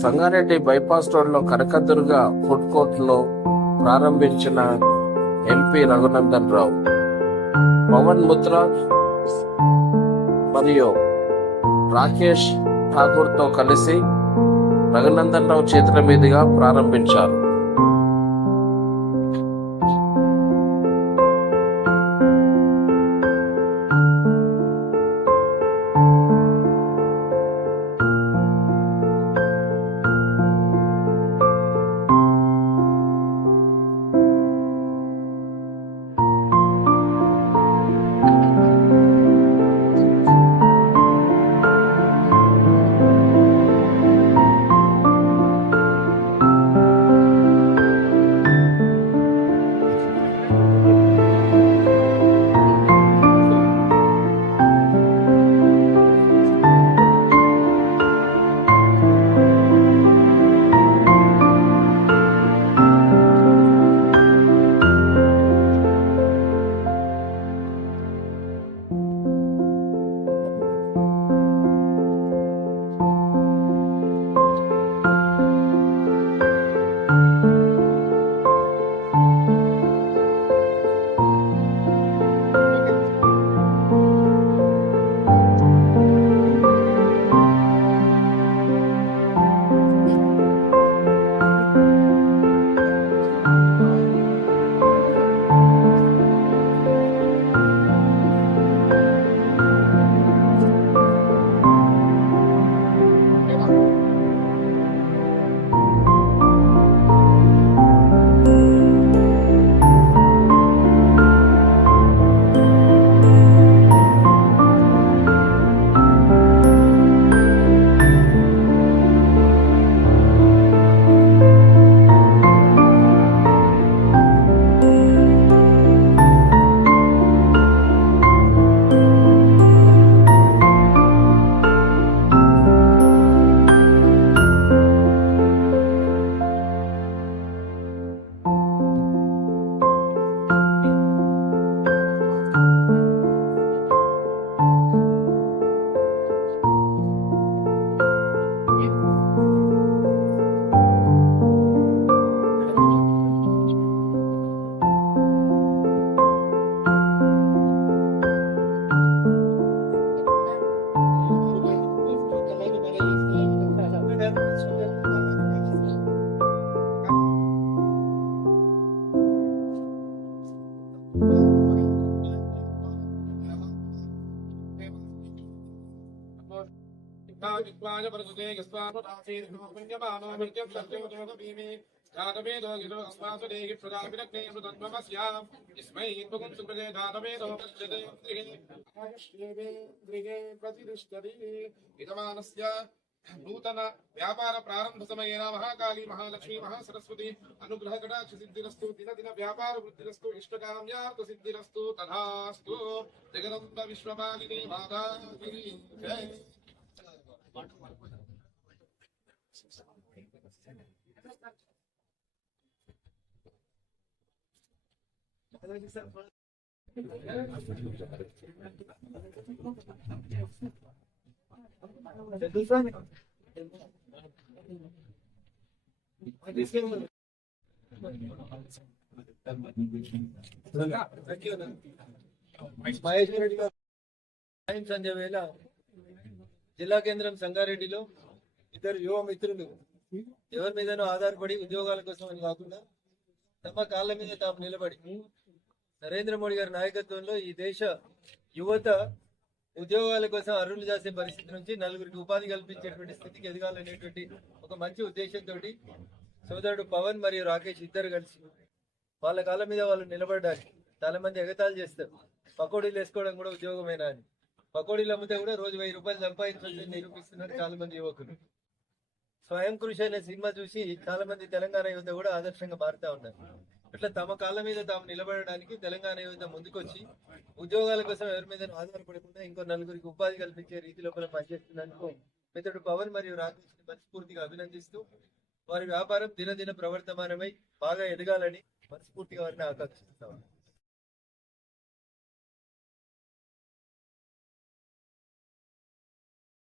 Sangareddy bypass రోడ్లో Kanakadurga food కోర్ట్లో ప్రారంభించిన MP Raghunandan Rao Pawan Mudra మరియు రాకేష్ ఠాకూర్తో కలిసి రఘునందన్ రావు చేతుల మీదుగా ప్రారంభించారు. విద్వాయ ప్రసుతే యస్వానుదాసీర్మోపన్యమానో మిత్యం సత్యోదోగభీమి జాతవేదో గిరో అస్మాసు దేహి ప్రజాపిరగ్నే సుతత్వమస్యాం ఇస్మై త్వగుం సుప్రజే జాతవేదో ప్రజ్యతే ద్రిగే ప్రతిష్ఠతి ఇదమానస్య నూతన వ్యాపార ప్రారంభ సమయేన మహాకాళీ మహాలక్ష్మీ మహాసరస్వతి అనుగ్రహ కటాక్ష సిద్ధిరస్తు దిన వ్యాపార వృద్ధిరస్తు ఇష్టకామ్యార్థ సిద్ధిరస్తు తథాస్తు జగదంబ విశ్వపాలిని మాతా జై. మహేష్ రెడ్డి గారు సంజయ్ వేళ జిల్లా కేంద్రం సంగారెడ్డిలో ఇద్దరు యువ మిత్రులు ఎవరి మీదనో ఆధారపడి ఉద్యోగాల కోసం అని కాకుండా తమ కాళ్ళ మీద తాము నిలబడి నరేంద్ర మోడీ గారి నాయకత్వంలో ఈ దేశ యువత ఉద్యోగాల కోసం అర్హులు చేసే పరిస్థితి నుంచి నలుగురికి ఉపాధి కల్పించేటువంటి స్థితికి ఎదగాలనేటువంటి ఒక మంచి ఉద్దేశంతో సోదరుడు పవన్ మరియు రాకేష్ ఇద్దరు కలిసి వాళ్ళ కాళ్ళ మీద వాళ్ళు నిలబడడానికి చాలా మంది ఎగతాళి చేస్తారు. పకోడీలు వేసుకోవడం కూడా ఉద్యోగమేనా అని. పకోడీలు అమ్మితే కూడా రోజు 1000 రూపాయలు సంపాదించాలని నిరూపిస్తున్నారు చాలా మంది యువకులు. స్వయం కృషి అనే సినిమా చూసి చాలా మంది తెలంగాణ యువత కూడా ఆదర్శంగా మారుతా ఉన్నారు. అట్లా తమ కాళ్ళ మీద తాము నిలబడడానికి తెలంగాణ యువత ముందుకొచ్చి ఉద్యోగాల కోసం ఎవరి మీద ఆధారపడకుండా ఇంకో నలుగురికి ఉపాధి కల్పించే రీతి లోపల పనిచేస్తున్నందుకు మిత్రుడు పవన్ మరియు రాకేష్ ని మనస్ఫూర్తిగా అభినందిస్తూ వారి వ్యాపారం దినదిన ప్రవర్తమానమై బాగా ఎదగాలని మనస్ఫూర్తిగా వారిని ఆకాంక్షిస్తాం.